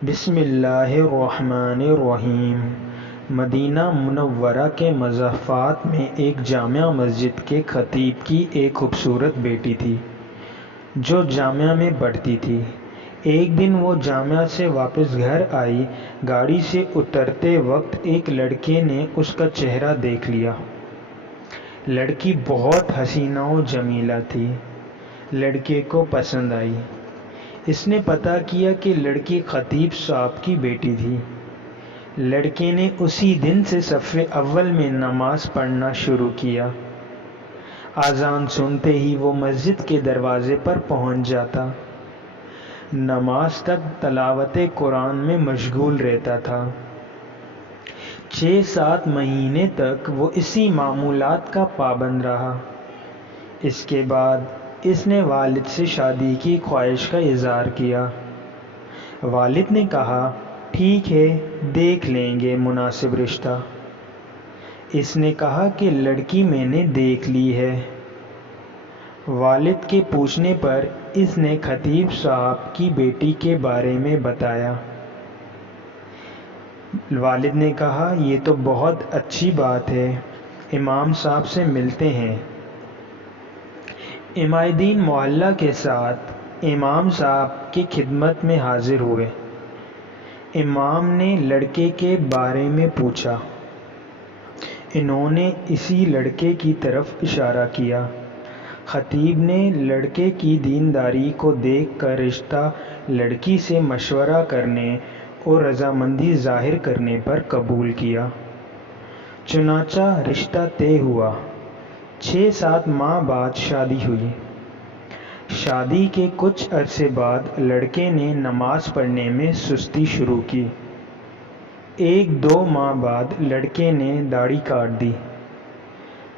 بسم اللہ الرحمن الرحیم۔ مدینہ منورہ کے مضافات میں ایک جامع مسجد کے خطیب کی ایک خوبصورت بیٹی تھی جو جامعہ میں پڑھتی تھی۔ ایک دن وہ جامعہ سے واپس گھر آئی۔ گاڑی سے اترتے وقت ایک لڑکے نے اس کا چہرہ دیکھ لیا۔ لڑکی بہت حسینہ و جمیلہ تھی۔ لڑکے کو پسند آئی۔ اس نے پتہ کیا کہ لڑکی خطیب صاحب کی بیٹی تھی۔ لڑکے نے اسی دن سے صف اول میں نماز پڑھنا شروع کیا۔ اذان سنتے ہی وہ مسجد کے دروازے پر پہنچ جاتا۔ نماز تک تلاوت قرآن میں مشغول رہتا تھا۔ 6-7 مہینے تک وہ اسی معمولات کا پابند رہا۔ اس کے بعد اس نے والد سے شادی کی خواہش کا اظہار کیا۔ والد نے کہا، ٹھیک ہے، دیکھ لیں گے مناسب رشتہ۔ اس نے کہا کہ لڑکی میں نے دیکھ لی ہے۔ والد کے پوچھنے پر اس نے خطیب صاحب کی بیٹی کے بارے میں بتایا۔ والد نے کہا، یہ تو بہت اچھی بات ہے، امام صاحب سے ملتے ہیں۔ عمائدین محلہ کے ساتھ امام صاحب کی خدمت میں حاضر ہوئے۔ امام نے لڑکے کے بارے میں پوچھا۔ انہوں نے اسی لڑکے کی طرف اشارہ کیا۔ خطیب نے لڑکے کی دینداری کو دیکھ کر رشتہ لڑکی سے مشورہ کرنے اور رضامندی ظاہر کرنے پر قبول کیا۔ چنانچہ رشتہ طے ہوا۔ 6-7 ماہ بعد شادی ہوئی۔ شادی کے کچھ عرصے بعد لڑکے نے نماز پڑھنے میں سستی شروع کی۔ 1-2 ماہ بعد لڑکے نے داڑھی کاٹ دی۔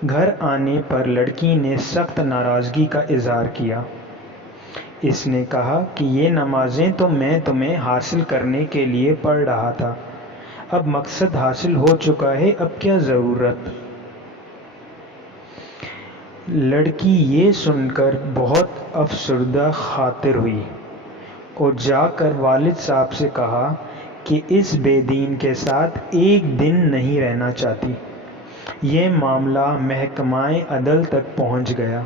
گھر آنے پر لڑکی نے سخت ناراضگی کا اظہار کیا۔ اس نے کہا کہ یہ نمازیں تو میں تمہیں حاصل کرنے کے لیے پڑھ رہا تھا، اب مقصد حاصل ہو چکا ہے، اب کیا ضرورت؟ لڑکی یہ سن کر بہت افسردہ خاطر ہوئی اور جا کر والد صاحب سے کہا کہ اس بے دین کے ساتھ ایک دن نہیں رہنا چاہتی۔ یہ معاملہ محکمہ عدل تک پہنچ گیا۔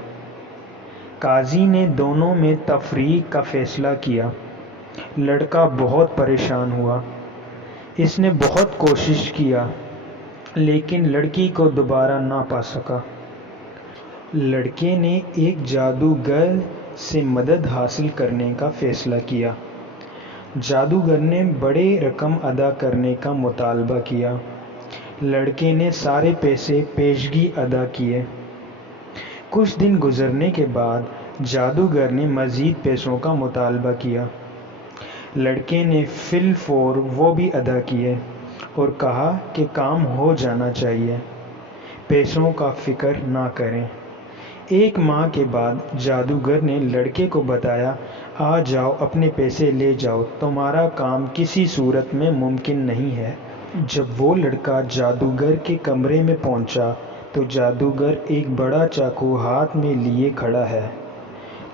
قاضی نے دونوں میں تفریق کا فیصلہ کیا۔ لڑکا بہت پریشان ہوا۔ اس نے بہت کوشش کیا لیکن لڑکی کو دوبارہ نہ پا سکا۔ لڑکے نے ایک جادوگر سے مدد حاصل کرنے کا فیصلہ کیا۔ جادوگر نے بڑے رقم ادا کرنے کا مطالبہ کیا۔ لڑکے نے سارے پیسے پیشگی ادا کیے۔ کچھ دن گزرنے کے بعد جادوگر نے مزید پیسوں کا مطالبہ کیا۔ لڑکے نے فی الفور وہ بھی ادا کیے اور کہا کہ کام ہو جانا چاہیے، پیسوں کا فکر نہ کریں۔ 1 ماہ کے بعد جادوگر نے لڑکے کو بتایا، آ جاؤ، اپنے پیسے لے جاؤ، تمہارا کام کسی صورت میں ممکن نہیں ہے۔ جب وہ لڑکا جادوگر کے کمرے میں پہنچا تو جادوگر ایک بڑا چاقو ہاتھ میں لیے کھڑا ہے۔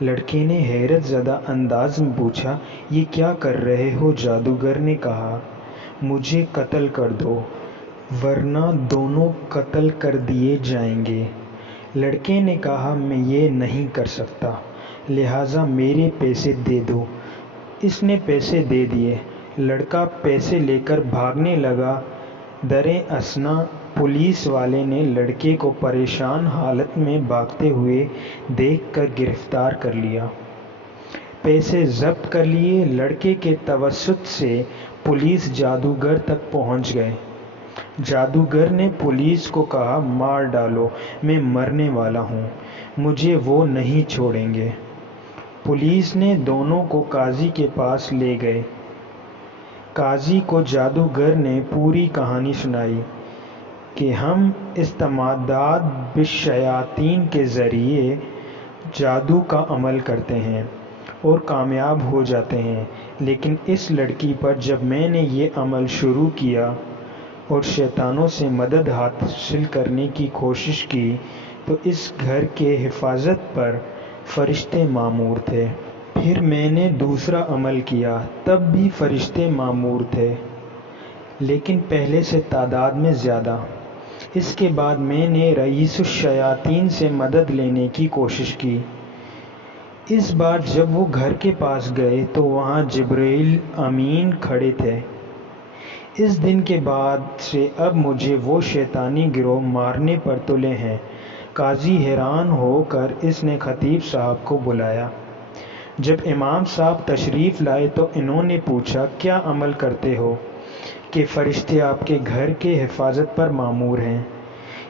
لڑکے نے حیرت زدہ انداز میں پوچھا، یہ کیا کر رہے ہو؟ جادوگر نے کہا، مجھے قتل کر دو ورنہ دونوں قتل کر دیے جائیں گے۔ لڑکے نے کہا، میں یہ نہیں کر سکتا، لہٰذا میرے پیسے دے دو۔ اس نے پیسے دے دیے۔ لڑکا پیسے لے کر بھاگنے لگا۔ دریں اثنا پولیس والے نے لڑکے کو پریشان حالت میں بھاگتے ہوئے دیکھ کر گرفتار کر لیا۔ پیسے ضبط کر لیے۔ لڑکے کے توسط سے پولیس جادوگر تک پہنچ گئے۔ جادوگر نے پولیس کو کہا، مار ڈالو، میں مرنے والا ہوں، مجھے وہ نہیں چھوڑیں گے۔ پولیس نے دونوں کو قاضی کے پاس لے گئے۔ قاضی کو جادوگر نے پوری کہانی سنائی کہ ہم استمداد بالشیاطین کے ذریعے جادو کا عمل کرتے ہیں اور کامیاب ہو جاتے ہیں، لیکن اس لڑکی پر جب میں نے یہ عمل شروع کیا اور شیطانوں سے مدد حاصل کرنے کی کوشش کی تو اس گھر کے حفاظت پر فرشتے مامور تھے۔ پھر میں نے دوسرا عمل کیا، تب بھی فرشتے معمور تھے، لیکن پہلے سے تعداد میں زیادہ۔ اس کے بعد میں نے رئیس الشیاطین سے مدد لینے کی کوشش کی۔ اس بار جب وہ گھر کے پاس گئے تو وہاں جبرائیل امین کھڑے تھے۔ اس دن کے بعد سے اب مجھے وہ شیطانی گروہ مارنے پر تلے ہیں۔ قاضی حیران ہو کر اس نے خطیب صاحب کو بلایا۔ جب امام صاحب تشریف لائے تو انہوں نے پوچھا، کیا عمل کرتے ہو کہ فرشتے آپ کے گھر کے حفاظت پر مامور ہیں؟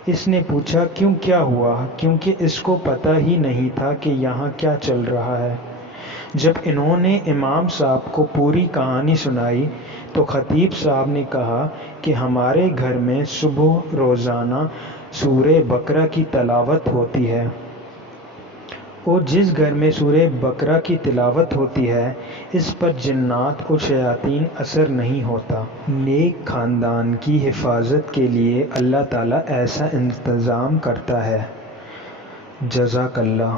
اس نے پوچھا، کیوں، کیا ہوا؟ کیونکہ اس کو پتہ ہی نہیں تھا کہ یہاں کیا چل رہا ہے۔ جب انہوں نے امام صاحب کو پوری کہانی سنائی تو خطیب صاحب نے کہا کہ ہمارے گھر میں صبح روزانہ سورہ بقرہ کی تلاوت ہوتی ہے، اور جس گھر میں سورہ بقرہ کی تلاوت ہوتی ہے اس پر جنات اور شیاطین اثر نہیں ہوتا۔ نیک خاندان کی حفاظت کے لیے اللہ تعالیٰ ایسا انتظام کرتا ہے۔ جزاک اللہ۔